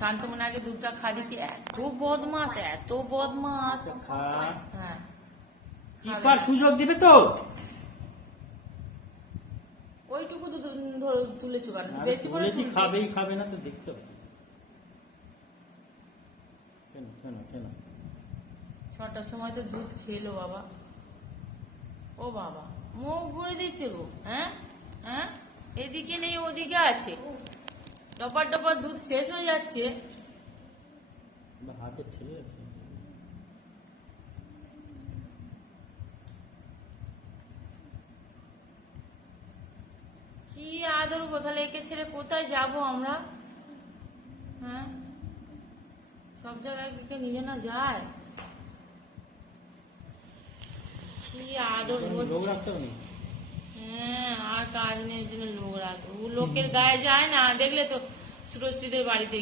শান্তমনে আগে দুধটা খা দেখি, এত বদমাস এত বদমাস। হ্যাঁ টিপার সুযোগ দিবে তো? ওইটুকু দুধ তুলেছো কেন? বেশি করে বলেছি তুলতে। খাবেই খাবে না তো দেখতে হবে। কেন কেন কেন? 6টার সময় তো দুধ খেলো বাবা। ও বাবা মুখ ঘুরে দিচ্ছে গো। হ্যাঁ হ্যাঁ, এদিকে নেই ওদিকে আছে, টপার টপার দুধ শেষ হয়ে যাচ্ছে। বা হাতে ঠেলে আছে। কি আদর কোথায় একে ছেড়ে কোথায় যাব আমরা? হ্যাঁ, সব জায়গায় একে নিয়ে না যায়। কি আদর লোক হচ্ছে। রাখতেও নেই। হ্যাঁ, আর কাজ নেই, ওই জন্য লোক রাখবে। ও লোকের গায়ে যায় না, দেখলে তো সুরশ্রীদের বাড়িতে